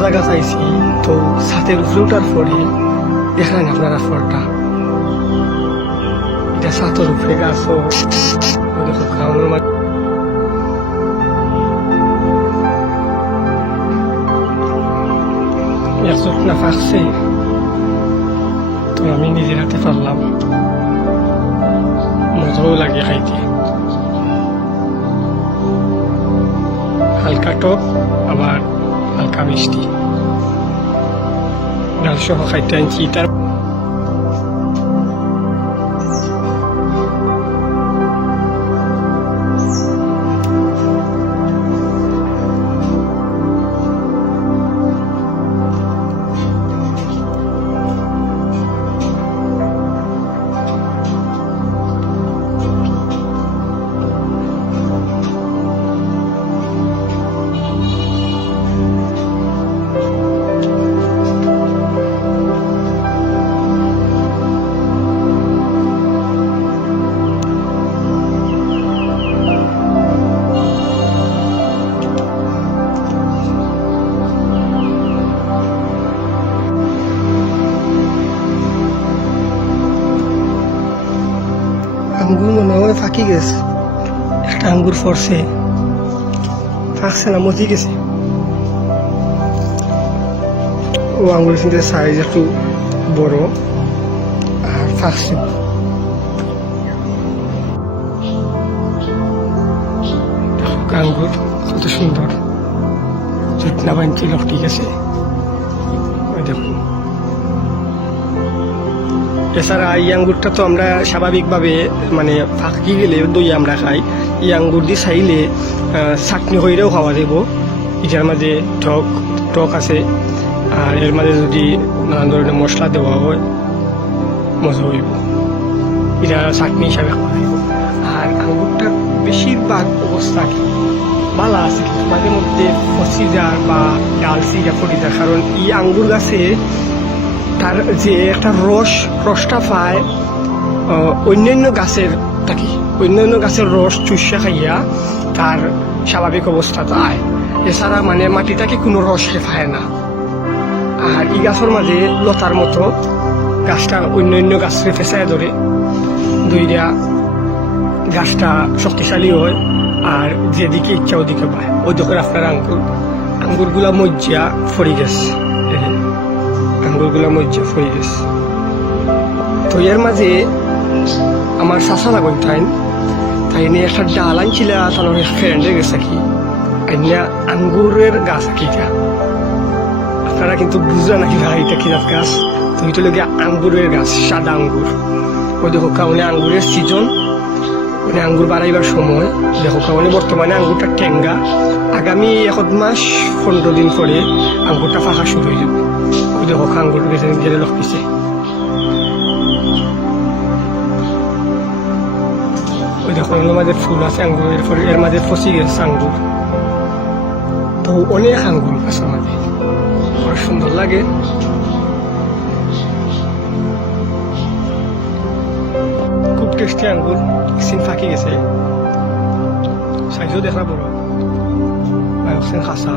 জায়গা চাইছি, তো ছাতের উপরে উঠার পরে দেখলেন আপনারা ফলটা। এটা ছাতের উপরে গাছ তো আমি নিজের হাতে পারলাম মজাও লাগে খাইতে। হালকা টক। হালকা মিষ্টি। ডাল সহ খাইতে আনছি তার আঙ্গুর মনে ফাঁকি গেছে। একটা আঙ্গুর ফরছে। ফাঁকছে না মজি গেছে। ও আঙ্গুর কিন্তু সাইজ একটু বড় আর ফাঁকছে। আঙ্গুর কত সুন্দর। চুটনা বানছিল ঠিক আছে? দেখুন এছাড়া এই আঙ্গুরটা তো আমরা স্বাভাবিকভাবে মানে ফাঁকি গেলে দই আমরা খাই। এই আঙ্গুর দিয়ে চাইলে চাটনি কইরেও খাওয়া যাব এটার মাঝে টক টক আছে। আর এর মাঝে যদি নানান ধরনের মশলা দেওয়া হয়, মজা হইব। এটা চাটনি হিসাবে খাওয়া যাব আর আঙ্গুরটা বেশিরভাগ অবস্থা কি? ভালো আছে কিন্তু মাঝে মধ্যে ফসি যার বা ডালসি যা ফটি যায় কারণ এই আঙ্গুর গাছে তার যে একটা রস, রসটা পায় অন্যান্য গাছের থাকি, অন্যান্য গাছের রস চুষা খাইয়া তার স্বাভাবিক অবস্থাতে আয়। এছাড়া মানে মাটিটাকে কোনো রস পায় না। আর এই গাছের মাঝে লতার মতো গাছটা অন্যান্য গাছকে ফেসায় ধরে দইরা গাছটা শক্তিশালী হয় আর যেদিকে ইচ্ছা ওদিকে পায়। দেখেন আপনার আঙ্গুর। আঙ্গুরগুলা মজ্জা ফরি গেছে। আঙ্গুরগুলা মজ্জা ফরি গেছে। তো এর মাঝে আমার চাষা লাগুন তাইন তাই নিয়ে একটা ডাল আনছিল, তার ফ্রেন্ডে গেছে কি? আঙ্গুরের গাছ কিটা আপনারা কিন্তু বুঝলেন নাকি ভাই এটা কি জাত গাছ। তো এটা আঙ্গুরের গাছ, সাদা আঙ্গুর। ওই দেখো কারণে আঙ্গুরের সিজন মানে আঙ্গুর বাড়াইবার সময়, দেখো কারণে বর্তমানে আঙ্গুরটা টেঙ্গা আগামী এক মাস পনেরো দিন পরে আঙ্গুরটা ফাঁকা শুরু হয়ে যাবে। ওই দেখো আঙ্গুর গেলে লক পিছে ওই দেখো মাঝে ফুল আছে আঙ্গুরের পরে এর মাঝে ফসি গেছে আঙ্গুর। তো অনেক আঙ্গুর আছে বড় সুন্দর লাগে। টেস্টি আঙ্গুর সিন ফাঁকি গেছে সাইজও দেখা বড় খাসা